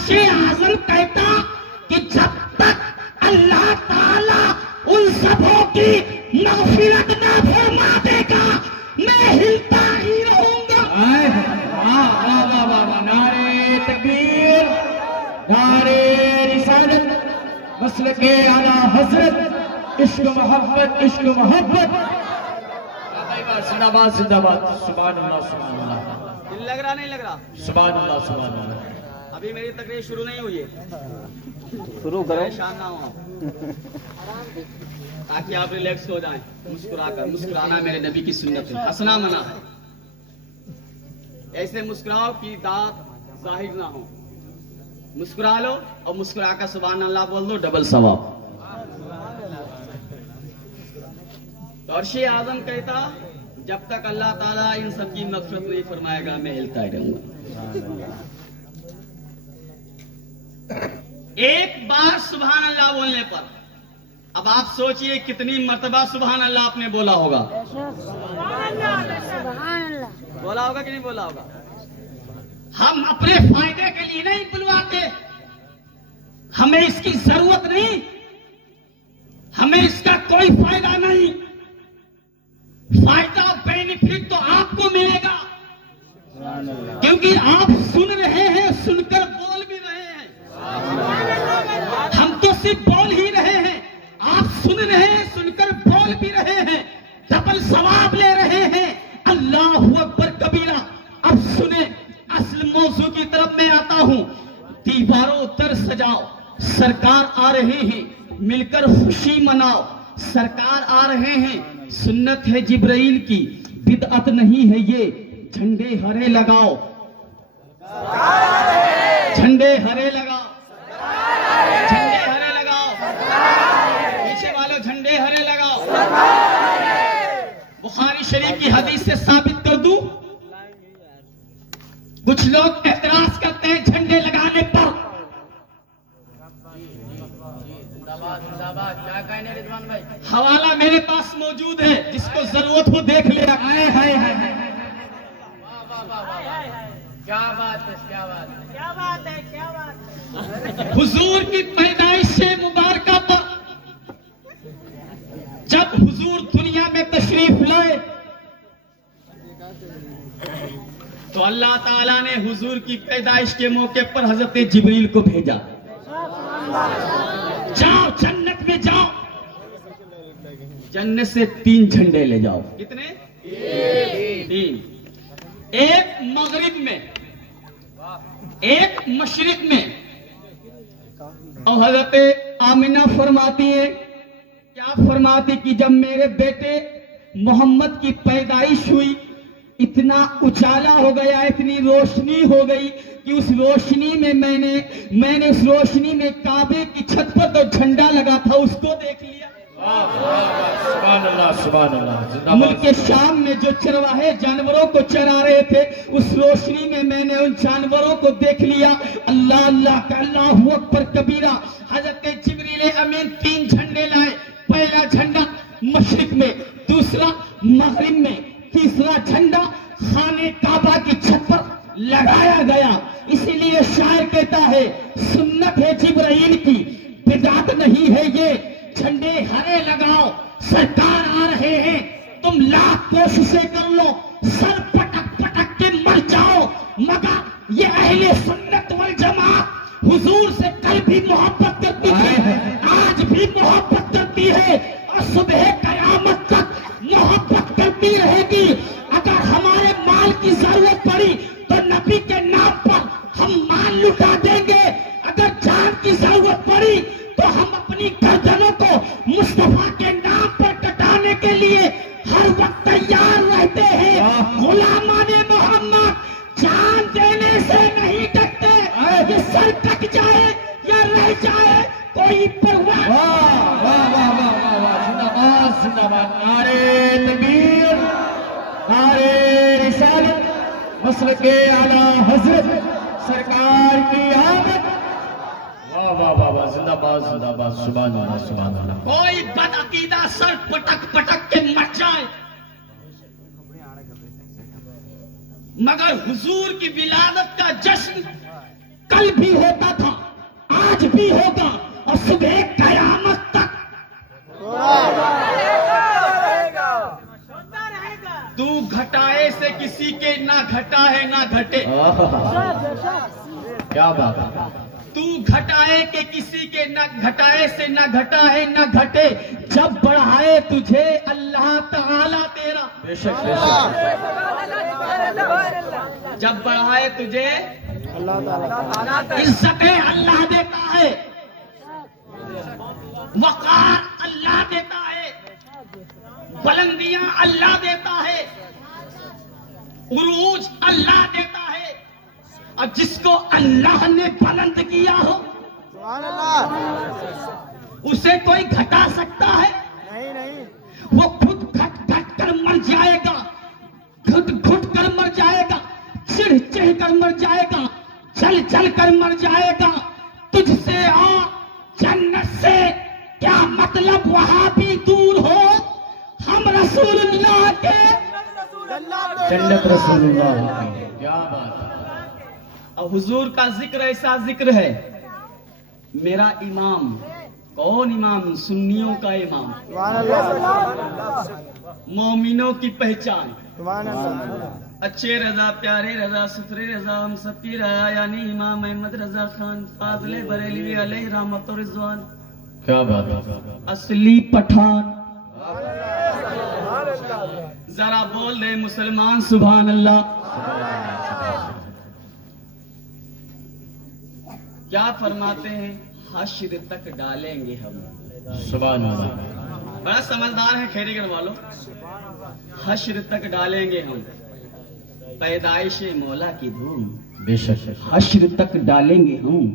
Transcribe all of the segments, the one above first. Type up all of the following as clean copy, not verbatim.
गौसे आजम कहता कि जब तक अल्लाह ताला उन सबों की मग़फ़िरत न फरमा देगा मैं हिलता ही रहूंगा। नारे तकबीर, नारे रिसालत, मसलके आला हजरत, इश्क मोहब्बत, इश्क मोहब्बत। जिंदाबाद जिंदाबाद, सुभान अल्लाह सुभान अल्लाह। दिल लग रहा नहीं लग रहा? सुभान अल्लाह सुभान अल्लाह। अभी मेरी तकरीर शुरू नहीं हुई है, शुरू करो। परेशान ना हो ताकि आप रिलैक्स हो जाएं। मुस्कुराकर, मुस्कुराना मेरे नबी की सुन्नत है, हंसना मना है। ऐसे मुस्कुराओ कि दांत जाहिर ना हो। मुस्कुरा लो और मुस्कुरा कर सुभान अल्लाह बोल दो, डबल सवाब। तो अर्शे आजम कहता जब तक अल्लाह ताला इन सब की मग़फ़िरत नहीं फरमाएगा मैं हिलता ही रहूंगा। एक बार सुभान अल्लाह बोलने पर अब आप सोचिए कितनी मर्तबा सुभान अल्लाह आपने बोला होगा। बोला होगा कि नहीं बोला होगा? हम अपने फायदे के लिए नहीं बुलवाते, हमें इसकी जरूरत नहीं, हमें इसका कोई फायदा नहीं। फायदा और बेनिफिट तो आपको मिलेगा क्योंकि आप सुन रहे हैं, सुनकर बोल भी रहे हैं। हम तो सिर्फ बोल ही रहे हैं, आप सुन रहे हैं, सुनकर बोल भी रहे हैं, डबल सवाब ले रहे हैं। अल्लाहू अकबर कबीरा। अब सुने, असल मौजू की तरफ मैं आता हूं। दीवारों तर सजाओ, सरकार आ रहे हैं, मिलकर खुशी मनाओ। सरकार आ रहे हैं, सुन्नत है जिब्राइल की, बिदअत नहीं है ये। झंडे हरे लगाओ, झंडे हरे लगाओ, झंडे हरे लगाओ, पीछे वालों झंडे हरे लगाओ। बुखारी शरीफ की हदीस से साबित कर दूं, कुछ लोग एतराज करते हैं झंडे लगाने पर। क्या कहने रिजवान भाई? हवाला मेरे पास मौजूद है, जिसको जरूरत हो देख ले। क्या बात है, क्या बात है, क्या बात है, क्या बात है। हुजूर की पैदाइश से मुबारका पर जब हुजूर दुनिया में तशरीफ लाए तो अल्लाह ताला ने हुजूर की पैदाइश के मौके पर हजरत जिब्रील को भेजा। जाओ जन्नत में जाओ, जन्नत से 3 झंडे ले जाओ। कितने? 3। एक मगरिब में, एक मशरिक में। और हजरत आमिना फरमाती है, क्या फरमाती कि जब मेरे बेटे मोहम्मद की पैदाइश हुई, इतना उजाला हो गया, इतनी रोशनी हो गई कि उस रोशनी में मैंने उस रोशनी में काबे की छत पर तो झंडा लगा था उसको देख लिया। सुभान अल्लाह सुभान अल्लाह। मुल्क के शाम में जो चरवाहे जानवरों को चरा रहे थे, उस रोशनी में मैंने उन जानवरों को देख लिया। अल्लाह अल्लाह का अल्लाहू अकबर कबीरा। हजरत जिब्रील अमीन 3 झंडे लाए। पहला झंडा मशरिक में, दूसरा मगरिब में, तीसरा झंडा खाने काबा की छत पर लगाया गया। इसीलिए शायर कहता है, सुन्नत है जिब्राइल की, बिदअत नहीं है ये। झंडे हरे लगाओ, सरकार आ रहे हैं, तुम लाख कोशिशें कर लो, सर पटक पटक के मर जाओ, मगर ये अहले सुन्नत वल जमात हुजूर से कल भी मोहब्बत करती है, आज भी मोहब्बत करती है और सुबह कयामत तक मोहब्बत करती रहेगी। अगर हमारे माल की जरूरत पड़ी तो नबी के नाम पर हम माल लुटा देंगे। अगर जान की जरूरत पड़ी तो हम अपनी गर्दनों को मुस्तफा के नाम पर कटाने के लिए हर वक्त तैयार रहते हैं। गुलामाने मोहम्मद जान देने से नहीं डरते, ये सर कट जाए या रह जाए कोई परवाह। जिंदाबाद जिंदाबाद। नारे तकबीर, नारे रिसालत, मसलके आला हजरत सरकार की आमद। वाह वाह वाह वाह, जिंदाबाद जिंदाबाद, सुभान अल्लाह सुभान अल्लाह। कोई बदअकीदा सर पटक पटक के मर जाए, मगर हुजूर की विलादत का जश्न कल भी होता था, आज भी होगा और सुबह कयामत तक। होता रहेगा। तू घटाए से किसी के ना घटा है ना घटे। क्या बात है। तू घटाए के किसी के ना घटाए से ना घटा है ना घटे। जब बढ़ाए तुझे अल्लाह ताला तेरा, बेशक बेशक। जब बढ़ाए तुझे इज्जतें अल्लाह देता है, वक़ार अल्लाह देता है, बुलंदियां अल्लाह देता है, उरूज अल्लाह देता है। और जिसको अल्लाह ने बुलंद किया हो उसे कोई घटा सकता है? वो खुद घट घट कर मर जाएगा, घुट घुट कर मर जाएगा, चिढ़ चिढ़ कर मर जाएगा, चल चल कर मर जाएगा। तुझसे आ जन्नत से क्या मतलब, वहां भी दूर हो, हम रसूलुल्लाह के जन्नत रसूलुल्लाह। क्या बात है। और हुजूर का जिक्र ऐसा जिक्र है, मेरा इमाम। कौन इमाम? सुन्नियों का इमाम, मोमिनों की पहचान, अच्छे रजा, प्यारे रजा, सुथरे रजा, हम सबकी रजा, यानी इमाम अहमद रजा खान फाज़िले बरेलवी अलैहि रहमत व रिज़वान। क्या बात है। असली पठान। जरा बोल दे मुसलमान सुभान अल्लाह। क्या फरमाते हैं? हश्र तक डालेंगे हम। सुभान अल्लाह। बड़ा समझदार है खैरीगढ़ वालों। हश्र तक डालेंगे हम पैदाइश मौला की धूम। बेशक। हश्र तक डालेंगे हम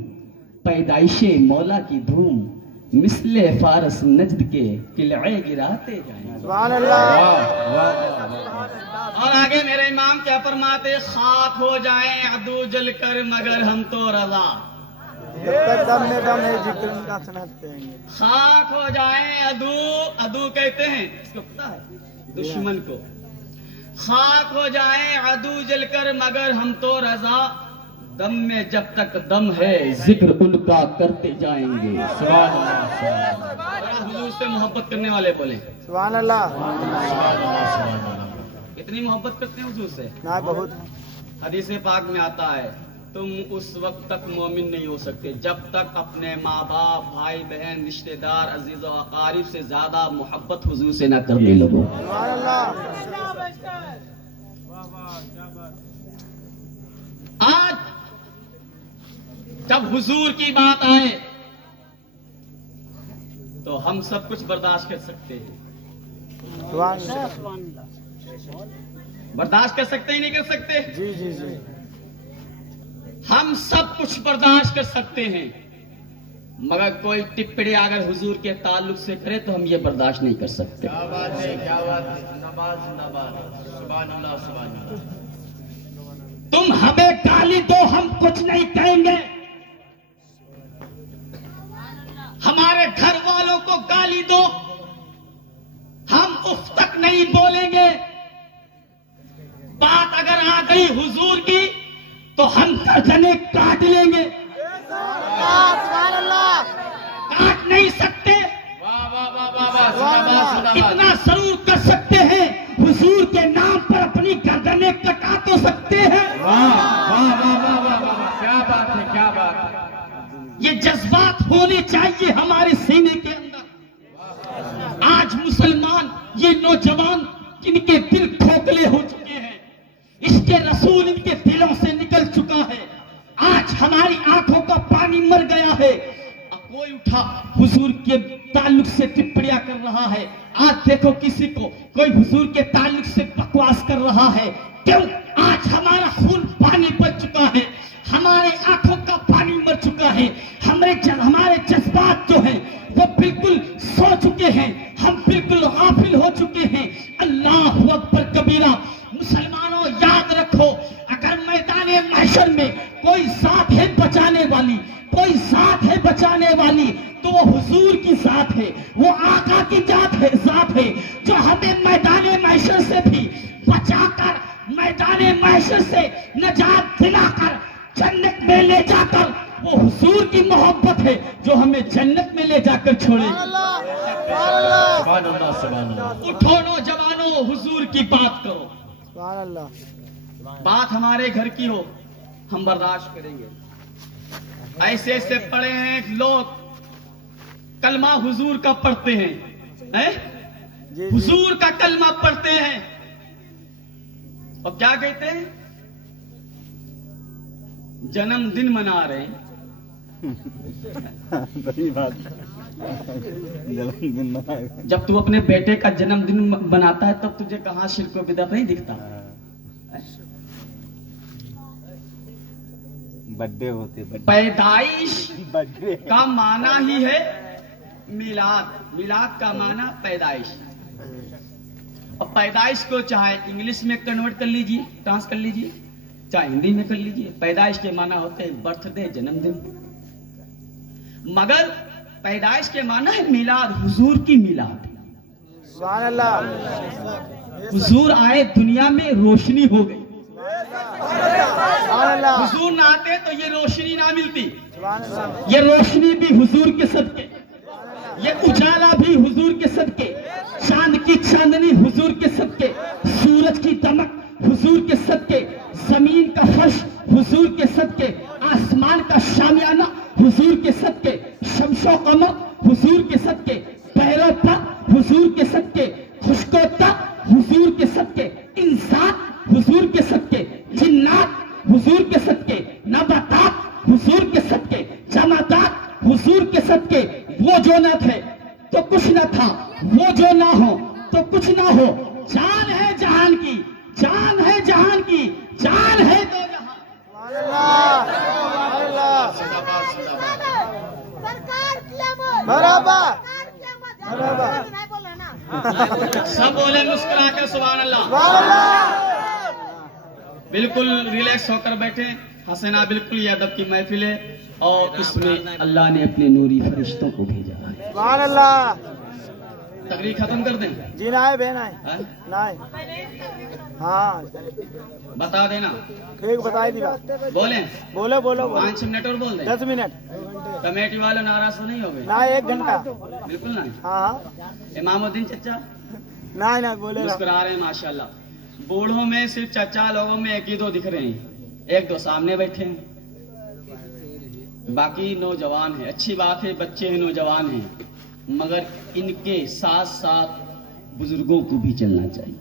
पैदाइश मौला की धूम। मिसले फारस नजद के किले गिराते जाएंगे। और आगे मेरे इमाम क्या फरमाते? खाक हो जाएं अदू जल कर मगर हम तो रजा। दम में दम है जिक्र उनका सुनाते हैं। खाक हो जाएं अदू, अदू कहते हैं इसको पता है, दुश्मन को। खाक हो जाएं अदू जलकर मगर हम तो रजा। दम में जब तक दम है जिक्र उनका करते जाएंगे। सुभान अल्लाह। बड़ा हुजूर से मोहब्बत करने वाले बोले। सुभान अल्लाह। इतनी मोहब्बत करते हैं हुजूर से। ना बहुत। हदीस पाक में आता है, तुम उस वक्त तक मोमिन नहीं हो सकते जब तक अपने माँ बाप, भाई बहन, रिश्तेदार, अजीज और अकारिब से ज्यादा मोहब्बत हुजूर से ना करने लगो। सुभान अल्लाह। आज जब हुजूर की बात आए तो हम सब कुछ बर्दाश्त कर सकते हैं। सुभान अल्लाह। बर्दाश्त कर सकते ही नहीं कर सकते? जी जी जी। हम सब कुछ बर्दाश्त कर सकते हैं, मगर कोई टिप्पणी अगर हुजूर के ताल्लुक से करे तो हम ये बर्दाश्त नहीं कर सकते। क्या बात है, क्या बात है। नमाज जिंदाबाद। सुभान अल्लाह, सुभान अल्लाह। तुम हमें गाली दो, हम कुछ नहीं कहेंगे। हमारे घर वालों को गाली दो, हम उफ तक नहीं बोलेंगे। बात अगर आ गई हुजूर की तो हम गर्दने काट लेंगे। काट नहीं सकते, वाह वाह वाह वाह वाह। जिंदाबाद, जिंदाबाद। इतना जरूर कर सकते हैं, हुजूर के नाम पर अपनी गर्दनें कटा तो सकते हैं। वाह वाह वाह वाह वाह वाह। क्या बात है, क्या बात है। ये जज्बात होने चाहिए हमारे सीने के अंदर। आज मुसलमान, ये नौजवान जिनके दिल खोखले हो चुके हैं, इसके रसूल इनके दिलों से निकल चुका है। आज हमारी आंखों का पानी मर गया है। अब कोई उठा हुजूर के ताल्लुक से टिप्पणियां कर रहा है। आज देखो किसी को कोई हुजूर के ताल्लुक से बकवास कर रहा है। क्यों? आज हमारा खून पानी बन चुका है, हमारे आंखों का पानी मर चुका है, हमारे जज्बात जो हैं वो बिल्कुल सो चुके हैं, हम बिल्कुल गाफिल हो चुके हैं। अल्लाहु अकबर कबीरा। मुसलमानों याद रखो, अगर मैदाने महशर में कोई साथ है बचाने वाली, कोई साथ है बचाने वाली, तो वो हुजूर की साथ है, वो आका की जात है, जो हमें मैदाने महशर से भी बचाकर, मैदाने महशर से नजात दिलाकर जन्नत में ले जाकर, वो हुजूर की मोहब्बत है जो हमें जन्नत में ले जाकर छोड़ेगी। सुभान अल्लाह, सुभान अल्लाह। उठो नौजवानों, हुजूर की बात करो। सुभान अल्लाह। बात हमारे घर की हो, हम बर्दाश्त करेंगे। ऐसे ऐसे पढ़े हैं लोग, कलमा हुजूर का पढ़ते हैं, हैं? जी जी। हुजूर का कलमा पढ़ते हैं और क्या कहते हैं? जन्मदिन मना रहे हैं। सही बात। जन्मदिन मनाएगा। जब तू अपने बेटे का जन्मदिन बनाता है तब तुझे कहां शिर्क व बिदअत नहीं दिखता? बर्थडे होते पैदाइश बर्थडे का माना ही है मिलाद। मिलाद का माना पैदाइश। और पैदाइश को चाहे इंग्लिश में कन्वर्ट कर लीजिए, ट्रांस कर लीजिए, चाहे हिंदी में कर लीजिए, पैदाइश के माना होते हैं बर्थडे, जन्मदिन। मगर पैदाइश के माना है मिलाद, हुजूर की मिलाद। सुभान अल्लाह। हुजूर आए, दुनिया में रोशनी हो गई। सुभान अल्लाह। हुजूर ना आते तो ये रोशनी ना मिलती। सुभान अल्लाह। ये रोशनी भी हुजूर के सदके, ये उजाला भी हुजूर के सदके, चांद की चांदनी हुजूर के सदके, सूरज की दमक हुजूर के सदके, जमीन का फर्श हुजूर के सदके, आसमान का शामियाना हुजूर के सदके, शम्सो कमर हुजूर के सदके, पैरों पर हुजूर के सदके, खुशको तक हुजूर के सदके, इंसान हुजूर के सदके, जिन्नात हुजूर के सदके, नबातात हुजूर के सदके, जमादात हुजूर के सदके। वो जो न थे तो कुछ न था, वो जो ना हो तो कुछ ना हो। जान है जहान की, जान है जहान की, जान है दो जहां। सुभान अल्लाह। सुभान अल्लाह। सरकार क़यामत। बराबर। सरकार क़यामत। बराबर। नहीं बोल रहे ना। सब बोले मुस्कुरा कर सुभान अल्लाह। सुभान अल्लाह। बिल्कुल रिलैक्स होकर बैठे, हंसना बिल्कुल ये अदब की महफिल है और इसमें अल्लाह ने अपने नूरी फरिश्तों को भेजा है। सुभान अल्लाह। तकरीर खत्म कर दें? जी ना है बहन है हैं? नहीं। हाँ बता देना, ठीक बताई दी बात। बोले बोलो बोलो बोलो। 5 मिनट और बोल दें। 10 मिनट कमेटी वाले नाराज तो नहीं हो गए? ना 1 घंटा। बिल्कुल नहीं। हाँ इमामुद्दीन चचा ना ना बोले ना। मुस्कुरा रहे हैं माशाल्लाह। बूढ़ों में सिर्फ चचा लोगों में एक ही दो दिख रहे हैं, एक दो सामने बैठे हैं, बाकी नौजवान है। अच्छी बात है, बच्चे हैं, नौजवान हैं, मगर इनके साथ साथ बुजुर्गों को भी चलना चाहिए।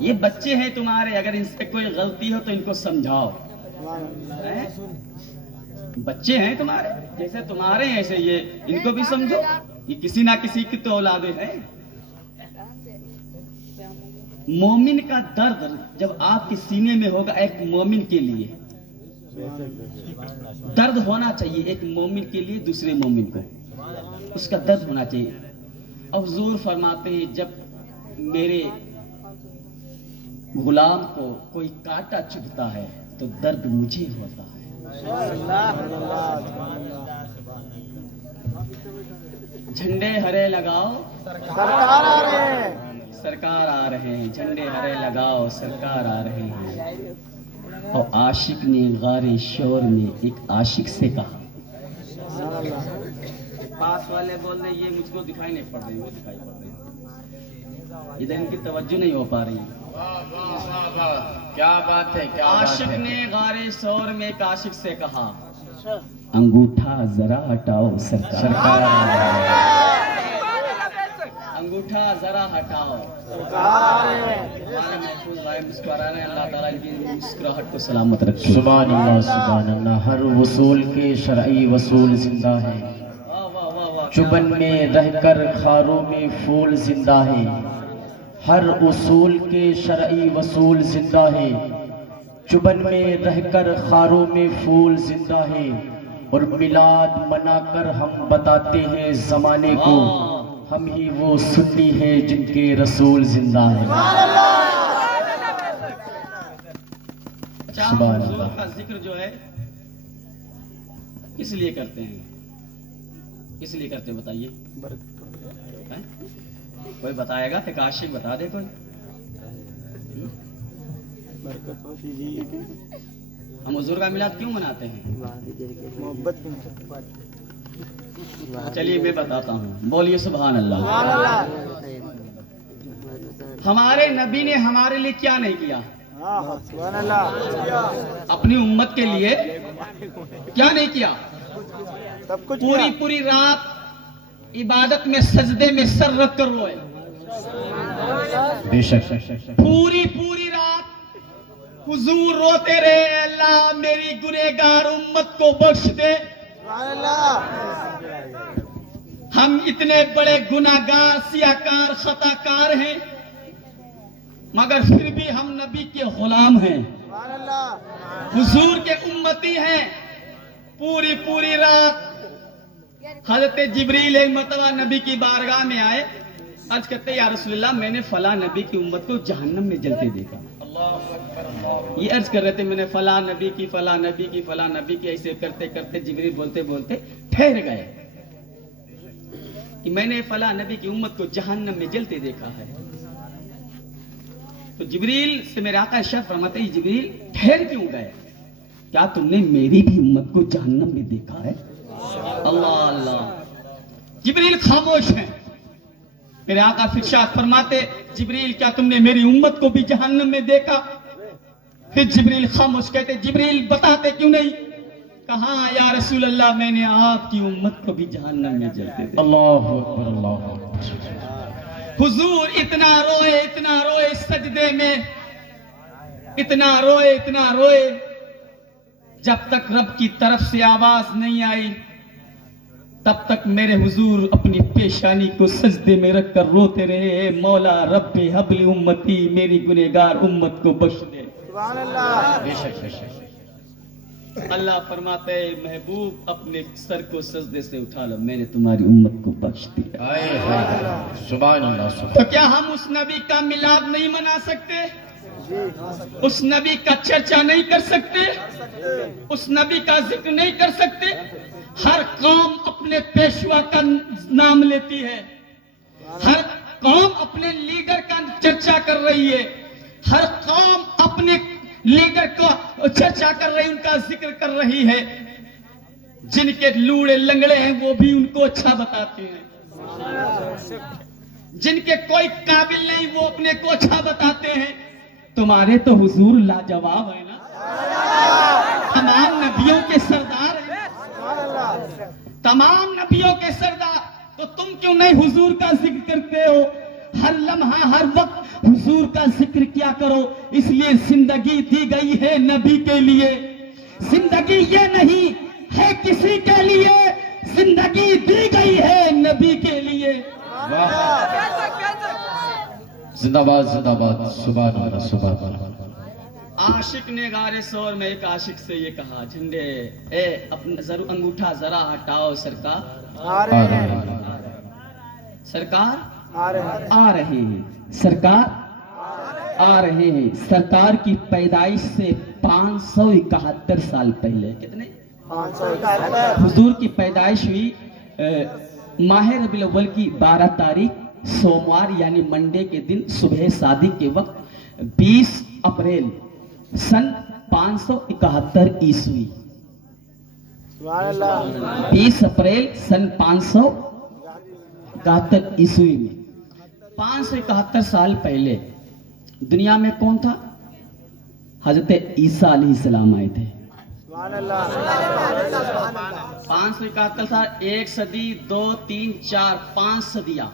ये बच्चे हैं तुम्हारे, अगर इनसे कोई गलती हो तो इनको समझाओ। हैं? बच्चे हैं तुम्हारे, जैसे तुम्हारे हैं ऐसे ये, इनको भी समझो। ये किसी ना किसी की तो औलादे हैं। मोमिन का दर्द जब आपके सीने में होगा, एक मोमिन के लिए दर्द होना चाहिए, एक मोमिन के लिए दूसरे मोमिन को उसका दर्द होना चाहिए। अब हुजूर फरमाते हैं, जब मेरे गुलाम को कोई कांटा चुभता है तो दर्द मुझे होता है। झंडे हरे लगाओ, सरकार आ रहे हैं। सरकार आ रहे हैं, झंडे हरे लगाओ, सरकार आ रहे हैं। और आशिक ने गारे शोर में एक आशिक से कहा, पास वाले बोल रहे ये मुझको दिखाई नहीं पड़ रही, वो दिखाई पड़ रही, इधर इनकी तवज्जो नहीं हो पा रही। क्या बात है, क्या आशिक ने गारे शोर में एक आशिक से कहा, अंगूठा जरा हटाओ सरकार, अंगूठा जरा हटाओ। हमारे महफूज भाई मुस्कुरा रहे हैं, अल्लाह ताला इनकी मुस्कुराहट को सलामत रखे। सुभान अल्लाह, सुभान अल्लाह। हर वसूल के शरई वसूल जिंदा है, वाह वाह वाह वाह। चुबन में रहकर खारों में फूल जिंदा है। हर उसूल के शरई वसूल जिंदा है, चुबन में रहकर खारों में फूल जिंदा है। और मिलाद मनाकर हम बताते हैं जमाने को, हम ही वो सुन्नी हैं जिनके रसूल जिंदा है। अच्छा, हम हुजूर का जिक्र जो है किस लिए करते हैं, किस लिए करते हैं बताइए? हैं? कोई बताएगा? एक आशिक बता दे कोई। बरकत होती जी। हम हुजूर का मिलाद क्यों मनाते हैं? मोहब्बत चलिए मैं बताता हूँ, बोलिए सुभान अल्लाह। सुभान अल्लाह। हमारे नबी ने हमारे लिए क्या नहीं किया? हाँ हाँ, सुभान अल्लाह। अपनी उम्मत के लिए क्या नहीं किया? सब कुछ पूरी किया। पूरी रात इबादत में सजदे में सर रख कर रोए। बेशक पूरी पूरी रात हुजूर रोते रहे, अल्लाह मेरी गुनहगार उम्मत को बख्श दे। सुभान अल्लाह। हम इतने बड़े गुनाहगार, सियाकार, खताकार हैं, मगर फिर भी हम नबी के गुलाम हैं, सुभान अल्लाह। हुजूर के उम्मती हैं। पूरी पूरी रात हजरत जिब्रील एक मरतबा नबी की बारगाह में आए, अर्ज करते या रसूलल्लाह मैंने फला नबी की उम्मत को जहन्नम में जलते देखा। ये अर्ज कर रहे थे, मैंने फला नबी की फला नबी की फला नबी की, ऐसे करते करते जिब्रील बोलते बोलते ठहर गए कि मैंने फला नबी की उम्मत को जहन्नम में जलते देखा है। तो जिब्रील से मेरे आका इरशाद फरमाते हैं, जिब्रील ठहर क्यों गए? क्या तुमने मेरी भी उम्मत को जहन्नम में देखा है? अल्लाह अल्लाह। जिब्रील खामोश हैं। मेरे आका फिर इरशाद फरमाते, जिब्रील क्या तुमने मेरी उम्मत को भी जहन्नम में देखा? फिर जिब्रील खामोश, कहते जिब्रील बताते क्यों नहीं? कहा या रसूल अल्लाह मैंने आपकी उम्मत को भी जहन्नम में जलते देखा। अल्लाह अकबर अल्लाह अकबर। हुजूर इतना रोए सजदे में, इतना रोए, जब तक रब की तरफ से आवाज नहीं आई तब तक मेरे हुजूर अपनी पेशानी को सजदे में रखकर रोते रहे, मौला रब्बे हबली उम्मती, मेरी गुनहगार उम्मत को बख्श दे। सुभान अल्लाह। बेशक बेशक। अल्लाह फरमाते हैं, महबूब अपने सर को सजदे से उठा लो, मैंने तुम्हारी उम्मत को बख्श दिया। आए हाय सुभान अल्लाह सुभान। तो क्या हम उस नबी का मिलाद नहीं मना सकते? उस नबी का चर्चा नहीं कर सकते? उस नबी का जिक्र नहीं कर सकते? हर कौम अपने पेशवा का नाम लेती है, हर कौम अपने लीडर का चर्चा कर रही है, हर कौम अपने लीडर को चर्चा कर रही, उनका जिक्र कर रही है। जिनके लूड़े लंगड़े हैं वो भी उनको अच्छा बताते हैं, जिनके कोई काबिल नहीं वो अपने को अच्छा बताते हैं। तुम्हारे तो हुजूर लाजवाब है ना, तमाम नबियों के सरदार हैं, तमाम नबियों के सरदार, तो तुम क्यों नहीं हुजूर का जिक्र करते हो? हर लम्हा हर वक्त हुजूर का जिक्र क्या करो। इसलिए जिंदगी दी गई है नबी के लिए, जिंदगी ये नहीं है किसी के लिए, जिंदगी दी गई है नबी के लिए। जिंदाबाद जिंदाबाद सुभान अल्लाह सुभान अल्लाह। आशिक ने गारे शोर में एक आशिक से ये कहा, झंडे ए अपना जरूर अंगूठा जरा हटाओ सरकार। आ रहे हैं, सरकार आ रहे हैं, आ रहे हैं, सरकार आ रहे हैं। सरकार की पैदाइश से 571 साल पहले, कितने 571। हुजूर की पैदाइश हुई माह रबीउल अव्वल की 12 तारीख सोमवार यानी मंडे के दिन सुबह शादी के वक्त 20 अप्रैल सन 571 ईस्वी। सुभान अल्लाह। 20 अप्रैल सन 571 ईस्वी में 571 साल पहले दुनिया में कौन था? हजरत ईसा अलैहिस्सलाम आए थे। सुभान अल्लाह। 571 साल, 1 सदी, 2, 3, 4, 5 सदियां,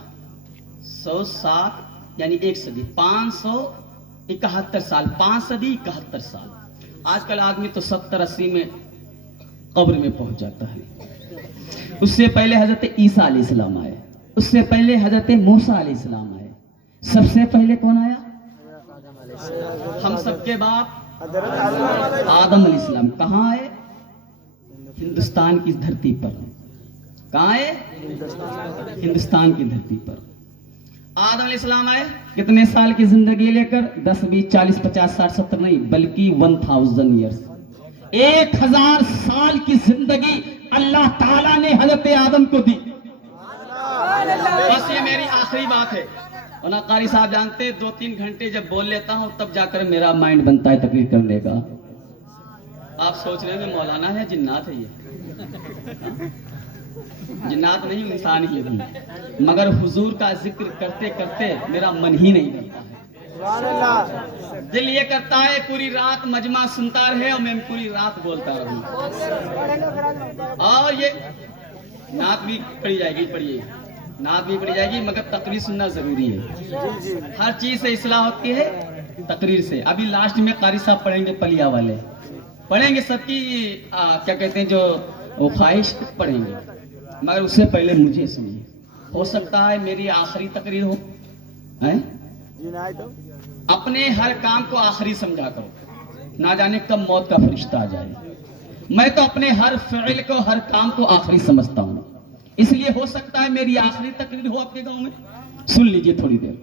107 यानी 1 सदी, 571 साल, 5 सदी 71 साल। आजकल आदमी तो 70-80 में कब्र में पहुंच जाता है। उससे पहले हजरत ईसा अलैहिस्सलाम आए, उससे पहले हजरत मूसा अलैहिस्सलाम आए, सबसे पहले कौन आया? हम सबके बाप आदम अलैहिस्सलाम। कहाँ आए? हिंदुस्तान की धरती पर। कहाँ आए? हिंदुस्तान की धरती पर आदम अलैहिस्सलाम आए। कितने साल की जिंदगी लेकर? 10, 20, 40, 50, 60, 70 नहीं, बल्कि 1000 ईयर्स, 1000 साल की जिंदगी अल्लाह ताला ने हजरत आदम को दी। बस ये मेरी आखिरी बात है। और ना कारी साहब जानते, 2-3 घंटे जब बोल लेता हूं तब जाकर मेरा माइंड बनता है तकरीर करने का। आप सोच रहे हैं मौलाना है जिन्नात है ये? जिन्नात नहीं, इंसान ही हूँ, मगर हुजूर का जिक्र करते करते मेरा मन ही नहीं करता है। सुभान अल्लाह। दिल ये करता है पूरी रात मजमा सुनता रहे और मैं पूरी रात बोलता रहूं। और ये नात भी पढ़ी जाएगी, पढ़िए, नात भी पढ़ी जाएगी, मगर तकरीर सुनना जरूरी है। हर चीज से इस्लाह होती है तकरीर से। अभी लास्ट में कारी साहब पढ़ेंगे, पलिया वाले पढ़ेंगे, सबकी क्या कहते हैं जो वो ख्वाहिश पढ़ेंगे, मगर उससे पहले मुझे सुनिए। हो सकता है मेरी आखिरी तकरीर हो, हैं? जी ना तो अपने हर काम को आखिरी समझा करो, ना जाने कब मौत का फरिश्ता आ जाए। मैं तो अपने हर फ़िल को, हर काम को आखिरी समझता हूँ, इसलिए हो सकता है मेरी आखिरी तकरीर हो आपके गांव में। सुन लीजिए थोड़ी देर।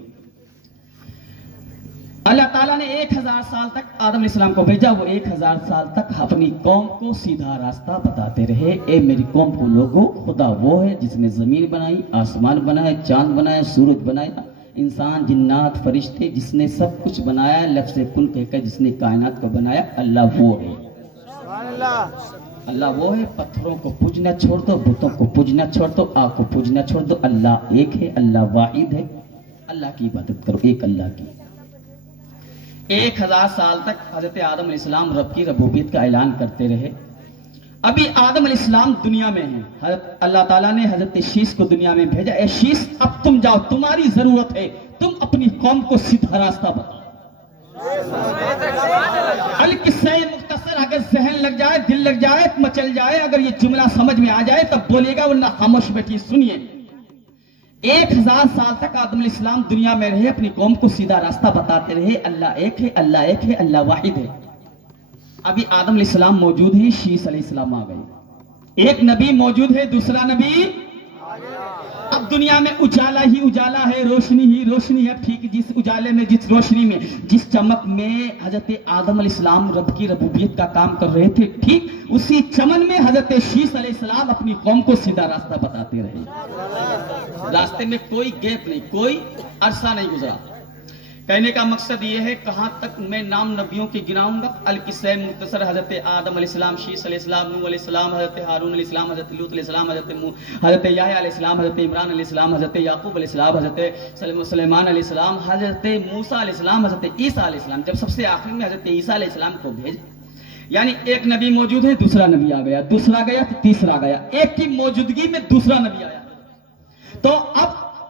अल्लाह ताला ने 1000 साल तक आदम अलैहिस्सलाम को भेजा। वो 1000 साल तक अपनी कौम को सीधा रास्ता बताते रहे। ए मेरी कौम को लोगों, खुदा वो है जिसने जमीन बनाई, आसमान बनाए, चांद बनाए, सूरज बनाया, इंसान, जिन्नात, फरिश्ते, जिसने सब कुछ बनाया, लफ्ज़ कुन कहकर जिसने कायनात को बनाया, अल्लाह वो है। सुभान अल्लाह। अल्लाह वो है। पत्थरों को पूजना छोड़ दो, बुतों को पूजना छोड़ दो, आग को पूजना छोड़ दो, अल्लाह एक है, अल्लाह वाहिद है। अल्लाह की इबादत करो, एक अल्लाह की। 1000 साल तक हजरत आदम अलैहिस्सलाम रब की रबूबियत का ऐलान करते रहे। अभी आदम अलैहिस्सलाम दुनिया में हैं। हजरत अल्लाह ताला ने हजरत शीस को दुनिया में भेजा। ए शीस, अब तुम जाओ, तुम्हारी जरूरत है, तुम अपनी कौम को सीधा रास्ता बताओ। अल-किस्सा मुख्तसर, अगर जहन लग जाए, दिल लग जाए, मचल जाए, अगर ये जुमला समझ में आ जाए तब बोलेगा, वरना खामोश बैठिए सुनिए। 1000 साल तक आदम अलैहिस्सलाम दुनिया में रहे, अपनी कौम को सीधा रास्ता बताते रहे, अल्लाह एक है, अल्लाह एक है, अल्लाह वाहिद है। अभी आदम अलैहिस्सलाम मौजूद है, शीस अलैहिस्सलाम आ गए। एक नबी मौजूद है, दूसरा नबी। अब दुनिया में उजाला ही उजाला है, रोशनी ही रोशनी है। ठीक जिस उजाले में, जिस रोशनी में, जिस चमक में हजरत आदम अलैहिस्सलाम रब की रबूबियत का काम कर रहे थे, ठीक उसी चमन में हजरत शीस अलैहिस्सलाम अपनी कौम को सीधा रास्ता बताते रहे। रास्ते में कोई गैप नहीं, कोई अरसा नहीं गुजरा। कहने का मकसद ये है, कहां तक मैं नाम नबियों के गिनाऊंगा। अल-किस्सा मुख्तसर, हजरत आदम अलैहिस्सलाम, शीस अलैहिस्सलाम, नूह अलैहिस्सलाम, हजरत हारून अलैहिस्सलाम, हजरत लूत अलैहिस्सलाम, हजरत याह्या अलैहिस्सलाम, हजरत इमरान अलैहिस्सलाम, हजरत याकूब अलैहिस्सलाम, हजरत सुलेमान अलैहिस्सलाम, हजरत मूसा अलैहिस्सलाम, हजरत ईसा अलैहिस्सलाम, जब सबसे आखिर में हजरत ईसा अलैहिस्सलाम को भेज, यानी एक नबी मौजूद है, दूसरा नबी आ गया, दूसरा गया तो तीसरा गया, एक की मौजूदगी में दूसरा नबी आया। तो अब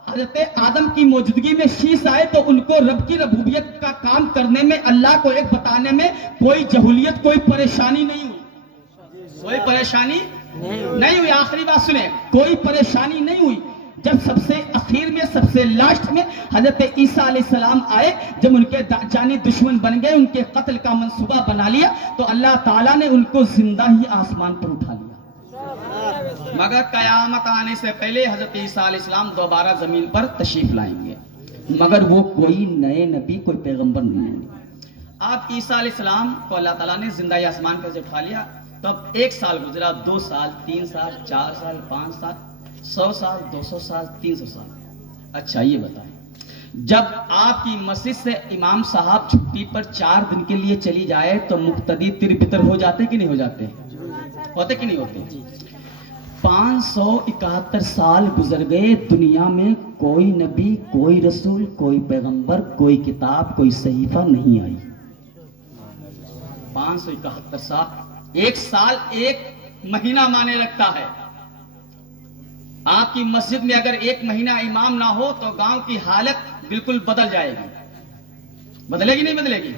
हजरत आदम की मौजूदगी में शीस आए तो उनको रब की रबूबियत का काम करने में, अल्लाह को एक बताने में कोई जहूलियत, कोई परेशानी नहीं हुई। कोई परेशानी नहीं हुई। आखिरी बात सुने, कोई परेशानी नहीं हुई। जब सबसे आखिर में, सबसे लास्ट में हजरत ईसा अलैहिस्सलाम आए, जब उनके जानी दुश्मन बन गए, उनके कत्ल का मंसूबा बना लिया, तो अल्लाह ताला ने उनको जिंदा ही आसमान पर उठा लिया। मगर कयामत आने से पहले हजरत ईसा अलैहिस्सलाम दोबारा जमीन पर तशरीफ लाएंगे, मगर वो कोई नए नबी, कोई पैगंबर नहीं है। आप ईसा अलैहिस्सलाम को अल्लाह ताला ने जिंदा ही आसमान पर उठा लिया। तब 1 साल गुजरा, 2 साल, 3 साल, 4 साल, 5 साल, 100 साल, 200 साल, 300 साल। अच्छा ये बताएं, जब आपकी मस्जिद से इमाम साहब छुट्टी पर 4 दिन के लिए चली जाए तो मुक्तदी तिरबितर हो जाते कि नहीं हो जाते? होते कि नहीं होते? 571 साल गुजर गए, दुनिया में कोई नबी, कोई रसूल, कोई पैगंबर, कोई किताब, कोई सहीफा नहीं आई। 571 साल, 1 साल 1 महीना माने लगता है। आपकी मस्जिद में अगर 1 महीना इमाम ना हो तो गांव की हालत बिल्कुल बदल जाएगी। बदलेगी नहीं बदलेगी?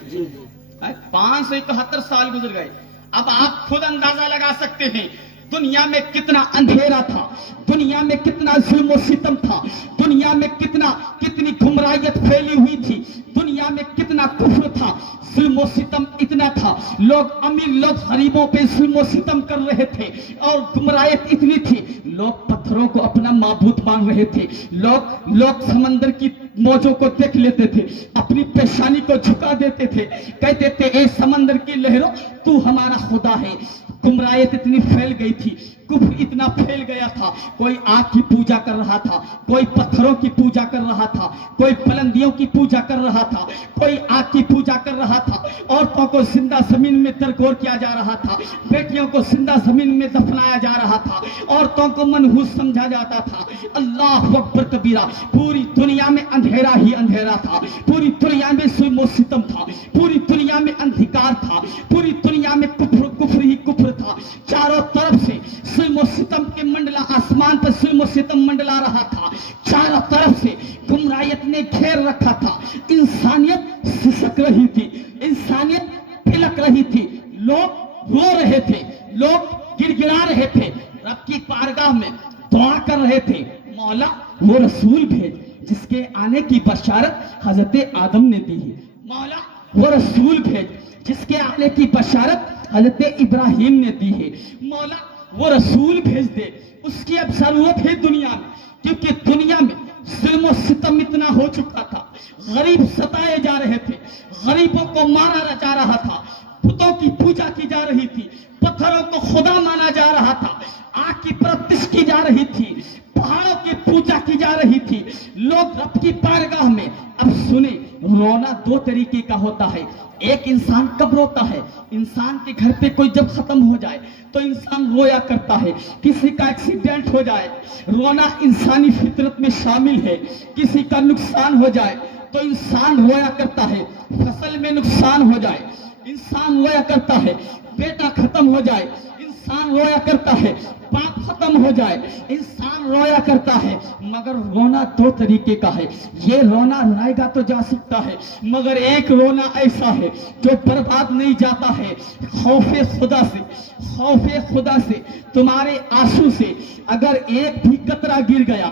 571 साल गुजर गए। अब आप खुद अंदाजा लगा सकते हैं दुनिया में कितना अंधेरा था, दुनिया में कितना जुल्म सितम था, दुनिया में कितनी गुमराहियत फैली हुई थी, दुनिया में कितना कुफ्र था, जुल्म सितम इतना था, लोग अमीर लोग गरीबों पे जुल्म सितम कर रहे थे और गुमराहियत इतनी थी, लोग पत्थरों को अपना माबूद मान रहे थे, लोग समंदर की मौजों को देख लेते थे, अपनी पेशानी को झुका देते थे, कहते थे ए समंदर की लहरों तू हमारा खुदा है, गुमराहियत इतनी फैल गई थी, कुफ्र इतना फैल गया था। कोई आग की पूजा कर रहा था, कोई पत्थरों की पूजा कर रहा था, कोई बुलंदियों की पूजा कर रहा था, कोई आग की पूजा कर रहा था। औरतों को जिंदा जमीन में दरगोर किया जा रहा था, बेटियों को जिंदा जमीन में दफनाया जा रहा था, औरतों को मनहूस समझा जाता था। अल्लाह अकबर कबीरा। पूरी दुनिया में अंधेरा ही अंधेरा था, पूरी दुनिया में जुल्म सितम था, पूरी दुनिया में अंधकार था, पूरी दुनिया में कुफ्र ही कुफ्र था। चारों तरफ से जुल्म सितम के मंडला, आसमान पर जुल्म सितम मंडला रहा था। चारों तरफ से गुमराहियत ने घेर रखा था। इंसानियत सिसक रही थी, इंसानियत फिलक रही थी। लोग रो रहे थे, लोग गिड़गिड़ा रहे थे, रब की बारगाह में दुआ कर रहे थे, मौला वो रसूल भेज जिसके आने की बशारत हजरत आदम ने दी है। मौला वो रसूल भेज जिसके आने की बशारत हजरत इब्राहिम ने दी है। मौला वो रसूल भेज दे, उसकी अब जरूरत है दुनिया में, क्योंकि दुनिया में जुल्म और सितम इतना हो चुका था। गरीब सताए जा रहे थे, गरीबों को मारा जा रहा था, बुतों की पूजा की जा रही थी, पत्थरों को खुदा माना जा रहा था, आग की प्रतिष्ठा की जा रही थी, पहाड़ों की पूजा की जा रही थी, लोग रब की बारगाह में। अब सुने, रोना दो तरीके का होता है। एक इंसान कब रोता है? इंसान के घर पे कोई जब खत्म हो जाए तो इंसान रोया करता है। किसी का एक्सीडेंट हो जाए, रोना इंसानी फितरत में शामिल है। किसी का नुकसान हो जाए तो इंसान रोया करता है। फसल में नुकसान हो जाए, इंसान रोया करता है। बेटा खत्म हो जाए, इंसान रोया करता है। पाप खत्म हो जाए, इंसान रोया करता है। मगर रोना दो तरीके का है। ये रोना लाएगा तो जा सकता है, मगर एक रोना ऐसा है जो बर्बाद नहीं जाता है। खौफे खुदा से, खौफे खुदा से, तुम्हारे आंसू से अगर एक भी कतरा गिर गया,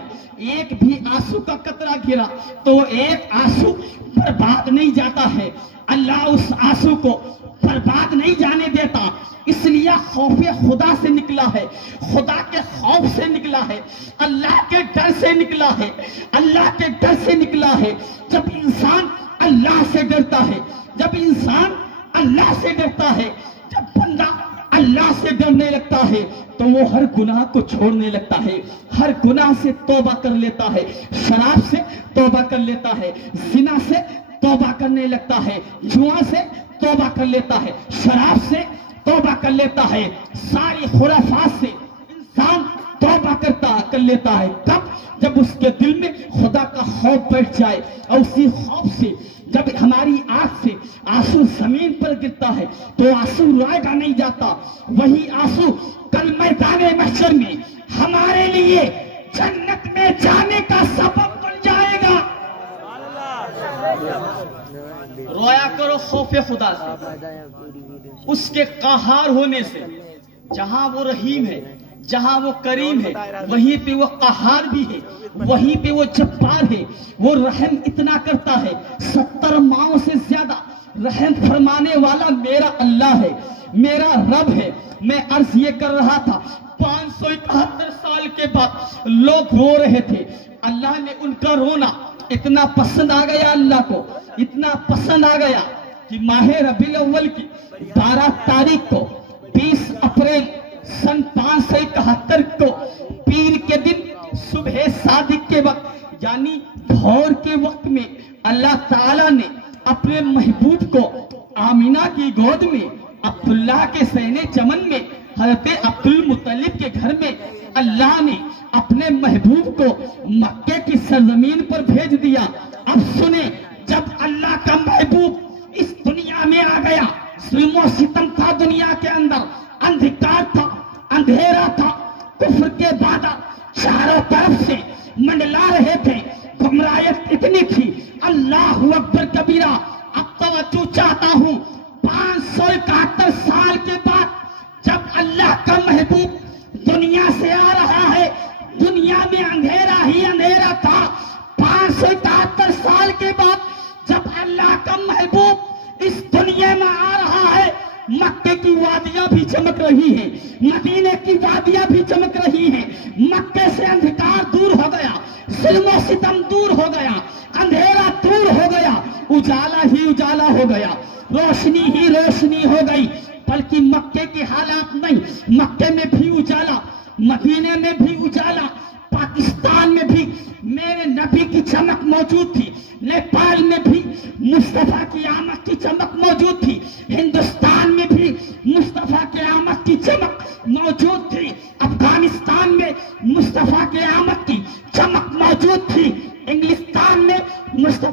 एक भी आंसू का कतरा गिरा, तो एक आंसू बर्बाद नहीं जाता है। अल्लाह उस आंसू को बर्बाद नहीं जाने देता, इसलिए खौफे खुदा से निकला है, खुदा के खौफ से निकला है, अल्लाह के डर से निकला है, अल्लाह के डर से निकला है। जब इंसान अल्लाह से डरता है, जब इंसान अल्लाह से डरता है, जब बंदा अल्लाह से डरने लगता है, तो वो हर गुनाह को छोड़ने लगता है, हर गुनाह से तौबा कर लेता है। शराब से तौबा कर लेता है, जिना से तौबा करने लगता है, जुआ से तौबा कर लेता है, शराब से तौबा कर लेता है, सारी खुराफात से इंसान तौबा कर लेता है। कब? जब उसके दिल में खुदा का खौफ बैठ जाए, और उसी खौफ से जब हमारी आंख से आंसू जमीन पर गिरता है तो आंसू रुआएगा नहीं जाता। वही आंसू कल मैदाने महशर में हमारे लिए जन्नत में जाने का सबब बन जाएगा। रोया करो खौफे खुदा से, उसके कहार होने से। जहां वो रहीम है, जहां वो करीम है, वहीं पे वो कहार भी है, वहीं पे वो जब्बार है। वो रहम इतना करता है, 70 माओं से ज्यादा रहम फरमाने वाला मेरा अल्लाह है, मेरा रब है। मैं अर्ज ये कर रहा था, 571 साल के बाद लोग रो रहे थे। अल्लाह ने उनका रोना इतना पसंद आ गया, अल्लाह को इतना पसंद आ गया कि माह रबीउल अव्वल की 12 तारीख को 20 अप्रैल सन 571 को पीर के दिन सुबह सादिक के वक्त, यानी भोर के वक्त में अल्लाह ताला ने अपने महबूब को आमीना की गोद में, अब्दुल्ला के सहने चमन में, हजरत अब्दुल मुत्तलिब के घर में अल्लाह ने अपने महबूब को मक्के की सरजमीन पर भेज दिया। अब सुने, जब अल्लाह का महबूब इस दुनिया में आ गया, जुल्म सितम था दुनिया के अंदर, अंधकार था, अंधेरा था, कुफ्र के बादल चारों तरफ से मंडला रहे थे, गुमराहियत इतनी थी। अल्लाह अकबर कबीरा। अब तवज्जो चाहता हूँ, 571 साल के बाद जब अल्लाह का महबूब दुनिया से आ रहा है, दुनिया में अंधेरा ही अंधेरा था। 571 साल के बाद जब अल्लाह का महबूब इस दुनिया में आ रहा है, मक्के की वादियां भी चमक रही हैं, मदीने की वादियां भी चमक रही हैं। मक्के से अंधकार दूर हो गया, जुल्म सितम दूर हो गया, अंधेरा दूर हो गया, उजाला ही उजाला हो गया, रोशनी ही रोशनी हो गई। बल्कि मक्के के हालात नहीं, मदीने में भी उजाला, पाकिस्तान में भी मेरे नबी की चमक मौजूद थी, नेपाल में भी मुस्तफा की आमद की चमक मौजूद थी, हिंदुस्तान में भी मुस्तफा के आमद की चमक मौजूद थी, अफगानिस्तान में मुस्तफा के आमद की चमक मौजूद थी, इंग्लिस्तान में मुस्तफा